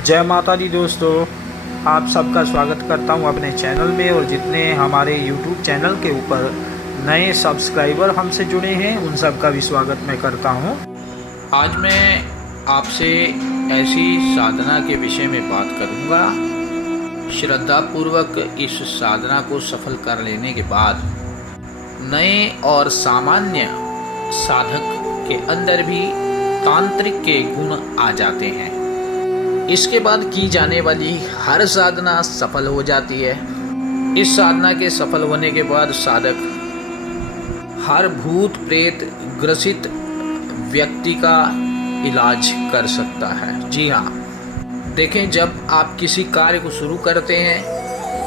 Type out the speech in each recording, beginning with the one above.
जय माता दी दोस्तों, आप सबका स्वागत करता हूं अपने चैनल में। और जितने हमारे YouTube चैनल के ऊपर नए सब्सक्राइबर हमसे जुड़े हैं उन सब का भी स्वागत मैं करता हूं। आज मैं आपसे ऐसी साधना के विषय में बात करूंगा। श्रद्धापूर्वक इस साधना को सफल कर लेने के बाद नए और सामान्य साधक के अंदर भी तांत्रिक के गुण आ जाते हैं। इसके बाद की जाने वाली हर साधना सफल हो जाती है। इस साधना के सफल होने के बाद साधक हर भूत प्रेत ग्रसित व्यक्ति का इलाज कर सकता है। जी हाँ, देखें, जब आप किसी कार्य को शुरू करते हैं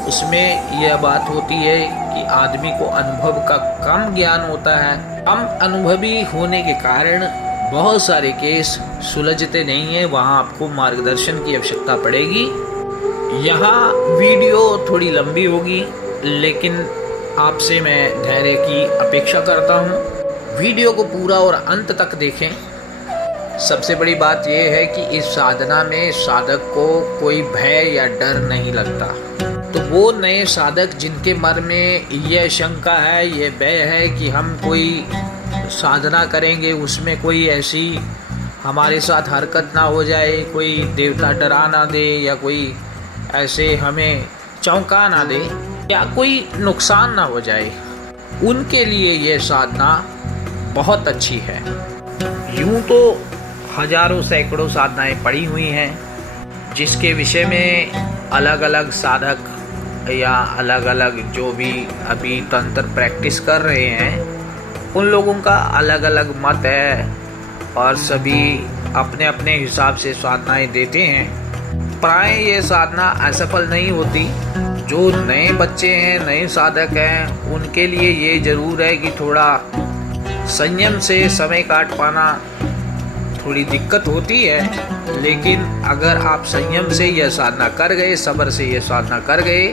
उसमें यह बात होती है कि आदमी को अनुभव का कम ज्ञान होता है। कम अनुभवी होने के कारण बहुत सारे केस सुलझते नहीं है। वहाँ आपको मार्गदर्शन की आवश्यकता पड़ेगी। यहाँ वीडियो थोड़ी लंबी होगी, लेकिन आपसे मैं धैर्य की अपेक्षा करता हूँ। वीडियो को पूरा और अंत तक देखें। सबसे बड़ी बात यह है कि इस साधना में साधक को कोई भय या डर नहीं लगता। तो वो नए साधक जिनके मन में यह शंका है, यह भय है कि हम कोई साधना करेंगे उसमें कोई ऐसी हमारे साथ हरकत ना हो जाए, कोई देवता डरा ना दे या कोई ऐसे हमें चौंका ना दे या कोई नुकसान ना हो जाए, उनके लिए ये साधना बहुत अच्छी है। यूं तो हजारों सैकड़ों साधनाएं पड़ी हुई हैं जिसके विषय में अलग अलग साधक या अलग अलग जो भी अभी तंत्र प्रैक्टिस कर रहे हैं उन लोगों का अलग अलग मत है और सभी अपने अपने हिसाब से साधनाएं देते हैं। प्राय ये साधना असफल नहीं होती। जो नए बच्चे हैं, नए साधक हैं, उनके लिए ये जरूर है कि थोड़ा संयम से समय काट पाना थोड़ी दिक्कत होती है। लेकिन अगर आप संयम से यह साधना कर गए, सब्र से यह साधना कर गए,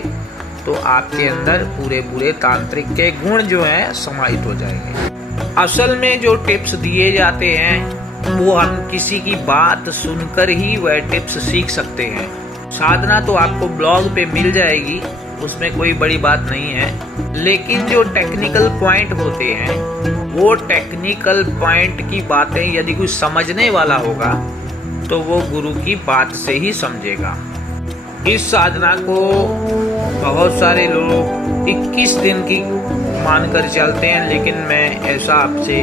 तो आपके अंदर पूरे तांत्रिक के गुण जो हैं समाहित हो जाएंगे। असल में जो टिप्स दिए जाते हैं वो हम किसी की बात सुनकर ही वह टिप्स सीख सकते हैं। साधना तो आपको ब्लॉग पे मिल जाएगी, उसमें कोई बड़ी बात नहीं है। लेकिन जो टेक्निकल पॉइंट होते हैं वो टेक्निकल पॉइंट की बातें यदि कोई समझने वाला होगा तो वो गुरु की बात से ही समझेगा। इस साधना को बहुत सारे लोग 21 दिन की मानकर चलते हैं, लेकिन मैं ऐसा आपसे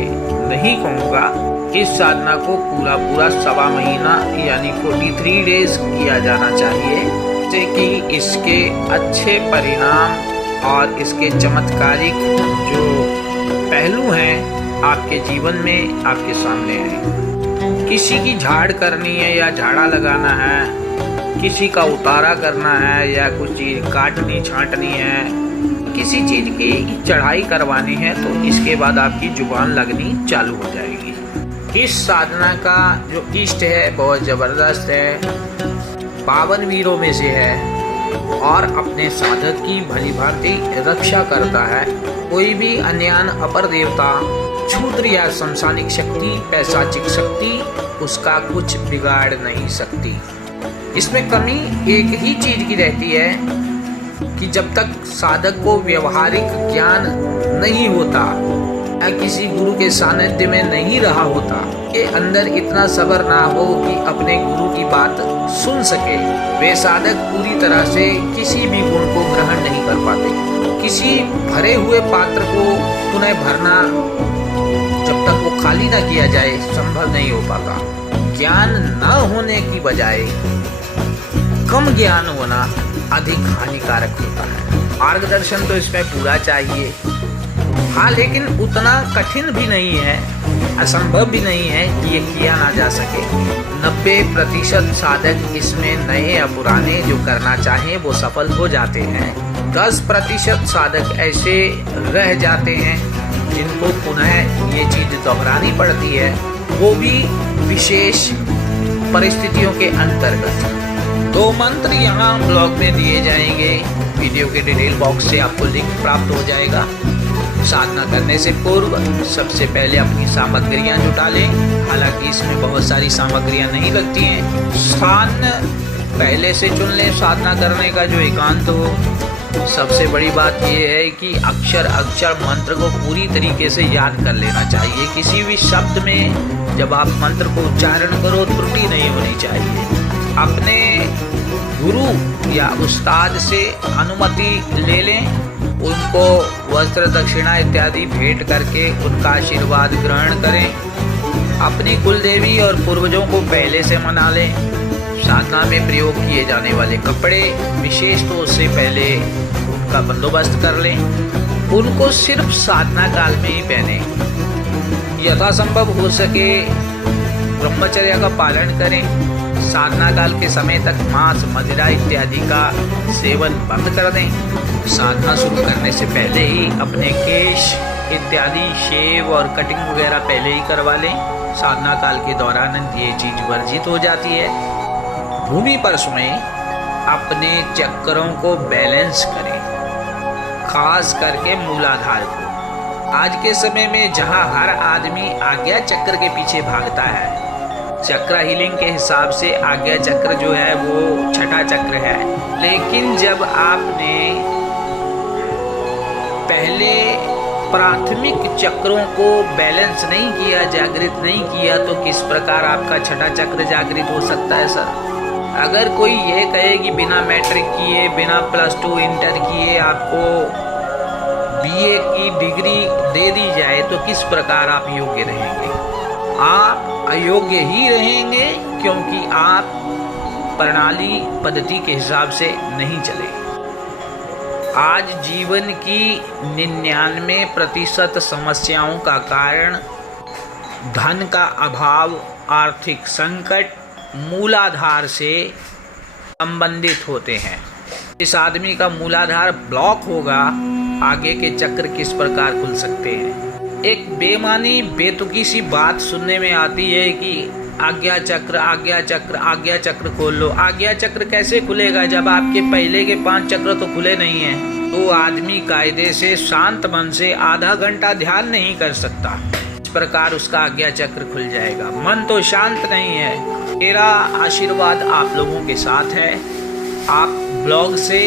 नहीं कहूँगा। इस साधना को पूरा सवा महीना यानी 43 डेज किया जाना चाहिए, जिससे कि इसके अच्छे परिणाम और इसके चमत्कारिक जो पहलू हैं आपके जीवन में आपके सामने आए। किसी की झाड़ करनी है या झाड़ा लगाना है, किसी का उतारा करना है या कुछ चीज़ काटनी छांटनी है, किसी चीज़ की चढ़ाई करवानी है, तो इसके बाद आपकी जुबान लगनी चालू हो जाएगी। इस साधना का जो इष्ट है बहुत ज़बरदस्त है, 52 वीरों में से है और अपने साधक की भली भांति रक्षा करता है। कोई भी अन्यान अपर देवता, क्षुद्र या संसानिक शक्ति, पैशाचिक शक्ति उसका कुछ बिगाड़ नहीं सकती। इसमें कमी एक ही चीज की रहती है कि जब तक साधक को व्यवहारिक ज्ञान नहीं होता या किसी गुरु के सानिध्य में नहीं रहा होता, के अंदर इतना सब्र ना हो कि अपने गुरु की बात सुन सके, वे साधक पूरी तरह से किसी भी गुण को ग्रहण नहीं कर पाते। किसी भरे हुए पात्र को पुनः भरना जब तक वो खाली ना किया जाए संभव नहीं हो पाता। ज्ञान न होने की बजाय कम ज्ञान होना अधिक हानिकारक होता है। मार्गदर्शन तो इसमें पूरा चाहिए, हाँ, लेकिन उतना कठिन भी नहीं है, असंभव भी नहीं है कि ये किया ना जा सके। 90% साधक इसमें नए या पुराने जो करना चाहें वो सफल हो जाते हैं। 10% साधक ऐसे रह जाते हैं जिनको पुनः ये चीज दोहरानी पड़ती है, वो भी विशेष परिस्थितियों के अंतर्गत। 2 मंत्र यहाँ ब्लॉग में दिए जाएंगे, वीडियो के डिटेल बॉक्स से आपको लिंक प्राप्त हो जाएगा। साधना करने से पूर्व सबसे पहले अपनी सामग्रियाँ जुटा लें। हालांकि इसमें बहुत सारी सामग्रियाँ नहीं लगती हैं। स्थान पहले से चुन लें साधना करने का जो एकांत हो। सबसे बड़ी बात यह है कि अक्षर अक्षर मंत्र को पूरी तरीके से याद कर लेना चाहिए। किसी भी शब्द में जब आप मंत्र को उच्चारण करो त्रुटि नहीं होनी चाहिए। अपने गुरु या उस्ताद से अनुमति ले लें, उनको वस्त्र दक्षिणा इत्यादि भेंट करके उनका आशीर्वाद ग्रहण करें। अपनी कुलदेवी और पूर्वजों को पहले से मना लें। साधना में प्रयोग किए जाने वाले कपड़े विशेष तो उससे पहले उनका बंदोबस्त कर लें। उनको सिर्फ साधना काल में ही पहने। यथासंभव हो सके ब्रह्मचर्य का पालन करें। साधना काल के समय तक मांस मदिरा इत्यादि का सेवन बंद कर दें। साधना शुरू करने से पहले ही अपने केश इत्यादि शेव और कटिंग वगैरह पहले ही करवा लें। साधना काल के दौरान ये चीज वर्जित हो जाती है। भूमि पर सोएं, अपने चक्रों को बैलेंस करें, खास करके मूलाधार को। आज के समय में जहां हर आदमी आज्ञा चक्र के पीछे भागता है, चक्र हीलिंग के हिसाब से आज्ञा चक्र जो है वो छठा चक्र है। लेकिन जब आपने पहले प्राथमिक चक्रों को बैलेंस नहीं किया, जागृत नहीं किया, तो किस प्रकार आपका छठा चक्र जागृत हो सकता है सर? अगर कोई ये कहे कि बिना मैट्रिक किए, बिना +2 इंटर किए आपको BA की डिग्री दे दी जाए तो किस प्रकार आप योग्य रहेंगे? आप अयोग्य ही रहेंगे, क्योंकि आप प्रणाली पद्धति के हिसाब से नहीं चले। आज जीवन की 99% समस्याओं का कारण धन का अभाव, आर्थिक संकट मूलाधार से संबंधित होते हैं। इस आदमी का मूलाधार ब्लॉक होगा, आगे के चक्र किस प्रकार खुल सकते हैं? एक बेमानी बेतुकी सी बात सुनने में आती है कि आज्ञा चक्र आज्ञा चक्र आज्ञा चक्र खोल लो। आज्ञा चक्र कैसे खुलेगा जब आपके पहले के 5 चक्र तो खुले नहीं हैं? तो आदमी कायदे से शांत मन से आधा घंटा ध्यान नहीं कर सकता, इस प्रकार उसका आज्ञा चक्र खुल जाएगा। मन तो शांत नहीं है। मेरा आशीर्वाद आप लोगों के साथ है। आप ब्लॉग से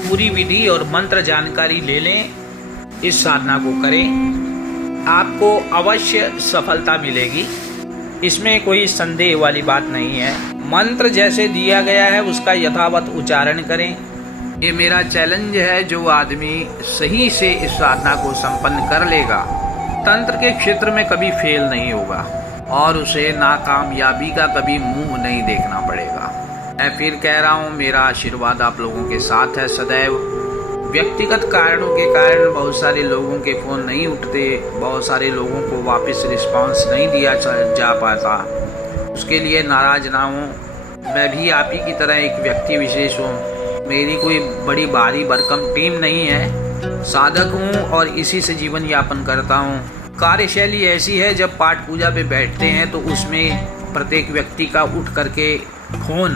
पूरी विधि और मंत्र जानकारी ले लें, इस साधना को करें, आपको अवश्य सफलता मिलेगी। इसमें कोई संदेह वाली बात नहीं है। मंत्र जैसे दिया गया है उसका यथावत उच्चारण करें। ये मेरा चैलेंज है, जो आदमी सही से इस साधना को संपन्न कर लेगा तंत्र के क्षेत्र में कभी फेल नहीं होगा और उसे नाकामयाबी का कभी मुंह नहीं देखना पड़ेगा। मैं फिर कह रहा हूँ, मेरा आशीर्वाद आप लोगों के साथ है सदैव। व्यक्तिगत कारणों के कारण बहुत सारे लोगों के फ़ोन नहीं उठते, बहुत सारे लोगों को वापस रिस्पांस नहीं दिया जा पाता, उसके लिए नाराज ना हूँ। मैं भी आप ही की तरह एक व्यक्ति विशेष हूँ। मेरी कोई बड़ी भारी भरकम टीम नहीं है, साधक हूँ और इसी से जीवन यापन करता हूँ। कार्यशैली ऐसी है, जब पाठ पूजा पे बैठते हैं तो उसमें प्रत्येक व्यक्ति का उठ करके फोन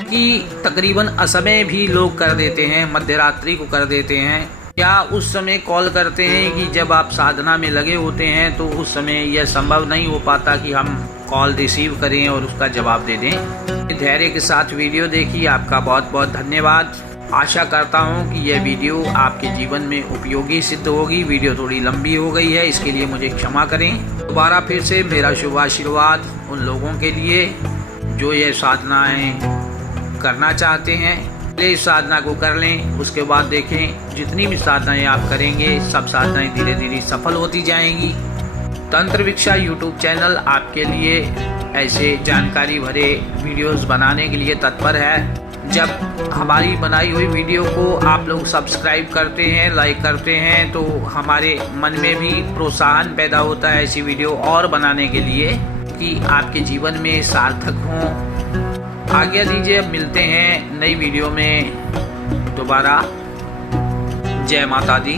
कि तकरीबन असमय भी लोग कर देते हैं, मध्य रात्रि को कर देते हैं, या उस समय कॉल करते हैं कि जब आप साधना में लगे होते हैं, तो उस समय यह संभव नहीं हो पाता कि हम कॉल रिसीव करें और उसका जवाब दे दें। धैर्य के साथ वीडियो देखी, आपका बहुत बहुत धन्यवाद। आशा करता हूं कि यह वीडियो आपके जीवन में उपयोगी सिद्ध होगी। वीडियो थोड़ी लंबी हो गई है, इसके लिए मुझे क्षमा करें। दोबारा फिर से मेरा शुभ आशीर्वाद उन लोगों के लिए जो ये साधनाएं करना चाहते हैं। पहले इस साधना को कर लें, उसके बाद देखें जितनी भी साधनाएं आप करेंगे सब साधनाएं धीरे धीरे सफल होती जाएंगी। तंत्र वीक्षा यूट्यूब चैनल आपके लिए ऐसे जानकारी भरे वीडियोस बनाने के लिए तत्पर है। जब हमारी बनाई हुई वीडियो को आप लोग सब्सक्राइब करते हैं, लाइक करते हैं, तो हमारे मन में भी प्रोत्साहन पैदा होता है ऐसी वीडियो और बनाने के लिए कि आपके जीवन में सार्थक हों। आज्ञा दीजिए, अब मिलते हैं नई वीडियो में दोबारा। जय माता दी।